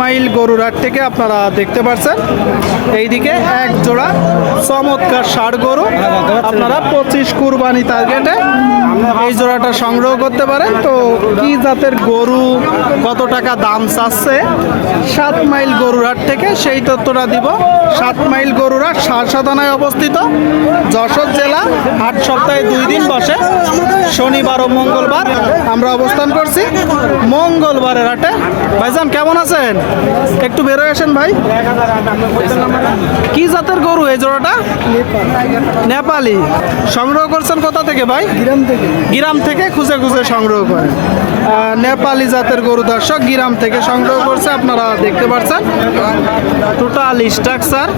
Mile গরুরহাট থেকে আপনারা দেখতে পাচ্ছেন এইদিকে এক জোড়া চমৎকার ষাঁড় গরু আপনারা 25 কুরবানি টার্গেটে এই জোড়াটা সংগ্রহ করতে পারেন। তো কি জাতের গরু, কত টাকা দাম চাচ্ছে 7 মাইল গরুরহাট থেকে সেই তথ্যটা দিব। 7 মাইল গরুরহাট সারসা থানায় অবস্থিত, যশোর জেলা। হাট সপ্তাহে 2 দিন বসে, শনিবার ও মঙ্গলবার। আমরা অবস্থান করছি মঙ্গলবারের হাটে। ভাইজান কেমন আছেন? একটু বেরোয় আসেন ভাই। কি জাতের গরু এই জোড়াটা? নেপালি। সংগ্রহ করছেন কোথা থেকে ভাই? গ্রাম থেকে খুঁজে খুঁজে সংগ্রহ করেন। নেপালি জাতের গরু দর্শক গ্রাম থেকে সংগ্রহ করছে, আপনারা দেখতে পাচ্ছেন। টোটাল স্ট্রাকচার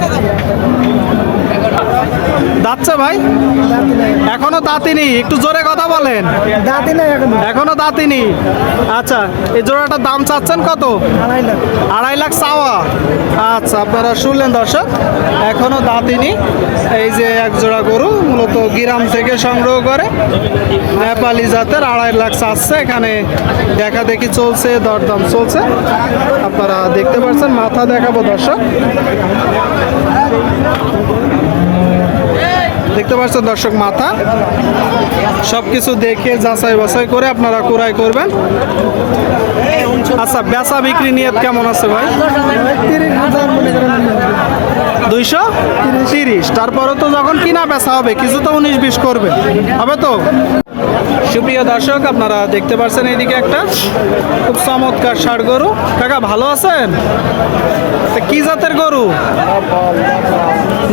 দাঁতছে ভাই? এখনো দাঁতিনি। একটু জোরে কথা বলেন। এখনো দাঁতিনি। আচ্ছা, এই জোড়াটার দাম চাচ্ছেন কত? 2.5 লাখ চাওয়া। আচ্ছা, আপনারা শুনলেন দর্শক, এখনো দাঁতিনি। এই যে এক জোড়া গরু মূলত গ্রাম থেকে সংগ্রহ করে, নেপালি জাতের। 2.5 লাখ চাচ্ছে। এখানে দেখা দেখি চলছে, দরদাম চলছে, আপনারা দেখতে পাচ্ছেন। মাথা দেখাবো দর্শক, দেখতে পাচ্ছেন দর্শক। মাথা সবকিছু দেখে যাচাই বাছাই করে আপনারা ক্রয় করবেন। আচ্ছা, বেচা বিক্রি নিয়ত কেমন আছে ভাই? 230। তারপরে তো যখন কিনা বেচা হবে কিছু তো 19-20 করবে, হবে তো? সুপ্রিয় দর্শক, আপনারা দেখতে পাচ্ছেন এইদিকে একটা খুব চমৎকার ষাঁড় গরু। কাকা ভালো আছেন? কি জাতের গরু?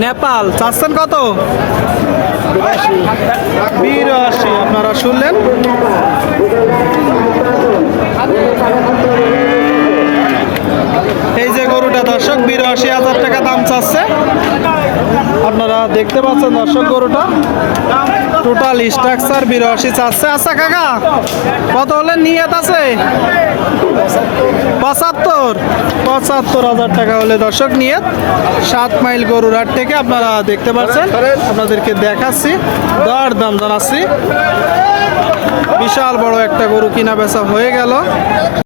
নেপাল। চাচ্ছেন কত? 82। আপনারা শুনলেন। এই যে গরুটা দর্শক 82,000 টাকা দাম চাচ্ছে। আপনারা দেখতে পাচ্ছেন দর্শক, গরুটা টোটাল স্ট্রাকচার 82 চাচ্ছে। আচ্ছা কাকা, কত হলে নিয়ত আছে? 75,000 টাকা হলে দর্শক নিয়ত। 7 মাইল গরুরহাট থেকে আপনারা দেখতে পাচ্ছেন, আপনাদেরকে দেখাচ্ছি, দর দাম জানাচ্ছি। বিশাল বড় একটা গরু কিনা বেচা হয়ে গেল।